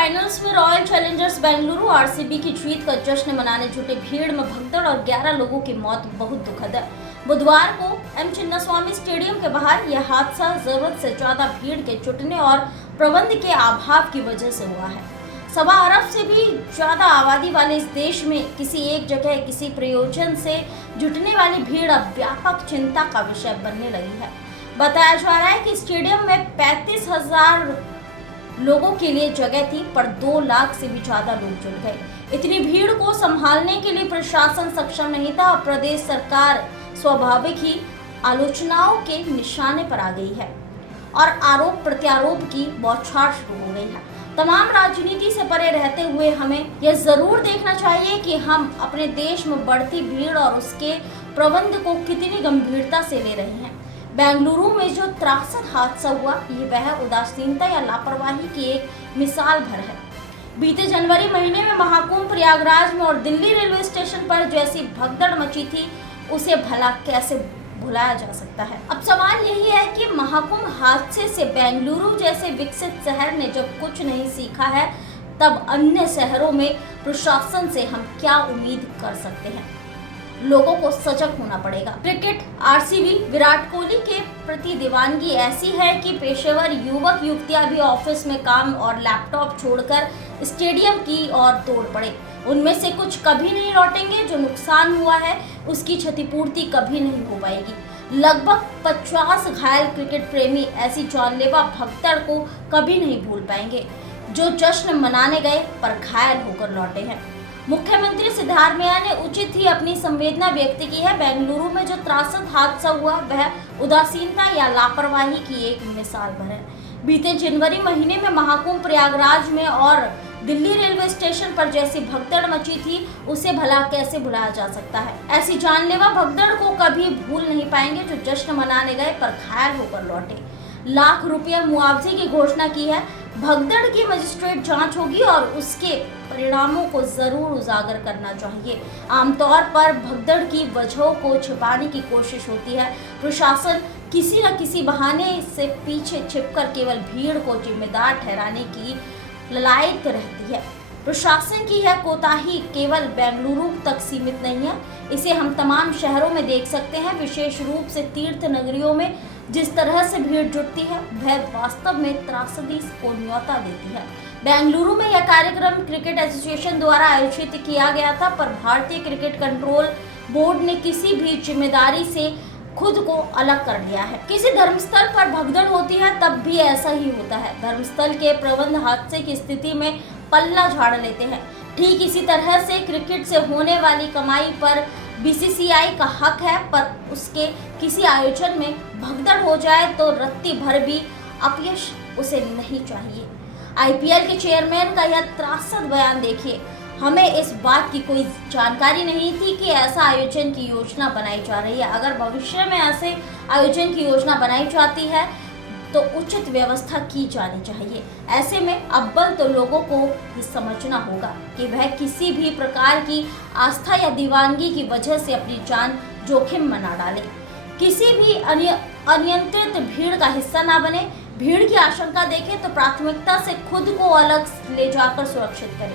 Finals में royal Challengers Bengaluru RCB की जीत का जश्न मनाने जुटे भीड़ में भगदड़ और 11 लोगों की मौत बहुत दुखद है। बुधवार को एम चिन्नास्वामी स्टेडियम के बाहर यह हादसा जरूरत से ज्यादा भीड़ के जुटने और प्रबंध के अभाव की वजह से हुआ है। 1.25 अरब से भी ज्यादा आबादी वाले इस देश में किसी एक जगह किसी प्रयोजन से जुटने वाली भीड़ अब व्यापक चिंता का विषय बनने लगी है। बताया जा रहा है कि स्टेडियम में 35,000 लोगों के लिए जगह थी, पर 2 लाख से भी ज्यादा लोग जुट गए। इतनी भीड़ को संभालने के लिए प्रशासन सक्षम नहीं था और प्रदेश सरकार स्वाभाविक ही आलोचनाओं के निशाने पर आ गई है और आरोप प्रत्यारोप की बौछार शुरू हो गई है। तमाम राजनीति से परे रहते हुए हमें यह जरूर देखना चाहिए कि हम अपने देश में बढ़ती भीड़ और उसके प्रबंध को कितनी गंभीरता से ले रहे हैं। बेंगलुरु में जो त्रासद हादसा हुआ, ये वह उदासीनता या लापरवाही की एक मिसाल भर है। बीते जनवरी महीने में महाकुंभ प्रयागराज में और दिल्ली रेलवे स्टेशन पर जैसी भगदड़ मची थी, उसे भला कैसे भुलाया जा सकता है। अब सवाल यही है कि महाकुंभ हादसे से बेंगलुरु जैसे विकसित शहर ने जब कुछ नहीं सीखा है, तब अन्य शहरों में प्रशासन से हम क्या उम्मीद कर सकते हैं। लोगों को सजग होना पड़ेगा। क्रिकेट आरसीबी विराट कोहली के प्रति दीवानगी ऐसी है कि पेशेवर युवक युवतियां भी ऑफिस में काम और लैपटॉप छोड़कर स्टेडियम की ओर दौड़ पड़े। उनमें से कुछ कभी नहीं लौटेंगे। जो नुकसान हुआ है उसकी क्षतिपूर्ति कभी नहीं हो पाएगी। लगभग 50 घायल क्रिकेट प्रेमी ऐसी जानलेवा भगदड़ को कभी नहीं भूल पाएंगे, जो जश्न मनाने गए पर घायल होकर लौटे हैं। मुख्यमंत्री सिद्धारमैया ने उचित ही अपनी संवेदना व्यक्त की है। बेंगलुरु में जो त्रासद हादसा हुआ, वह उदासीनता या लापरवाही की एक मिसाल भर है। बीते जनवरी महीने में महाकुंभ प्रयागराज में और दिल्ली रेलवे स्टेशन पर जैसी भगदड़ मची थी, उसे भला कैसे भुलाया जा सकता है। ऐसी जानलेवा भगदड़ को कभी भूल नहीं पाएंगे, जो जश्न मनाने गए पर घायल होकर लौटे। लाख रुपया मुआवजे की घोषणा की है। भगदड़ की मजिस्ट्रेट जांच होगी और उसके परिणामों को जरूर उजागर करना चाहिए। आमतौर पर भगदड़ की वजहों को छिपाने की कोशिश होती है। प्रशासन किसी न किसी बहाने से पीछे छिपकर केवल भीड़ को जिम्मेदार ठहराने की ललायत रहती है। प्रशासन की यह कोताही केवल बेंगलुरु तक सीमित नहीं है, इसे हम तमाम शहरों में देख सकते हैं। विशेष रूप से तीर्थ नगरियों में जिस तरह से भीड़ जुटती है, वह वास्तव में त्रासदी को न्योता देती है। बेंगलुरु में यह कार्यक्रम क्रिकेट एसोसिएशन द्वारा आयोजित किया गया था, पर भारतीय क्रिकेट कंट्रोल बोर्ड ने किसी भी जिम्मेदारी से खुद को अलग कर लिया है। किसी धर्मस्थल पर भगदड़ होती है, तब भी ऐसा ही होता है। धर्मस्थल के प्रबंध हादसे की स्थिति में पल्ला झाड़ लेते हैं। ठीक इसी तरह से क्रिकेट से होने वाली कमाई पर बीसीसीआई का हक है, पर उसके किसी आयोजन में भगदड़ हो जाए तो रत्ती भर भी अपयश उसे नहीं चाहिए। आईपीएल के चेयरमैन का यह त्रासद बयान देखिए। हमें इस बात की कोई जानकारी नहीं थी कि ऐसा आयोजन की योजना बनाई जा रही है। अगर भविष्य में ऐसे आयोजन की योजना बनाई जाती है तो उचित व्यवस्था की जानी चाहिए। ऐसे में अव्वल तो लोगों को ये समझना होगा कि वह किसी भी प्रकार की आस्था या दीवानगी की वजह से अपनी जान जोखिम में ना डाले। किसी भी अनियंत्रित भीड़ का हिस्सा ना बने। भीड़ की आशंका देखें तो प्राथमिकता से खुद को अलग ले जाकर सुरक्षित करें।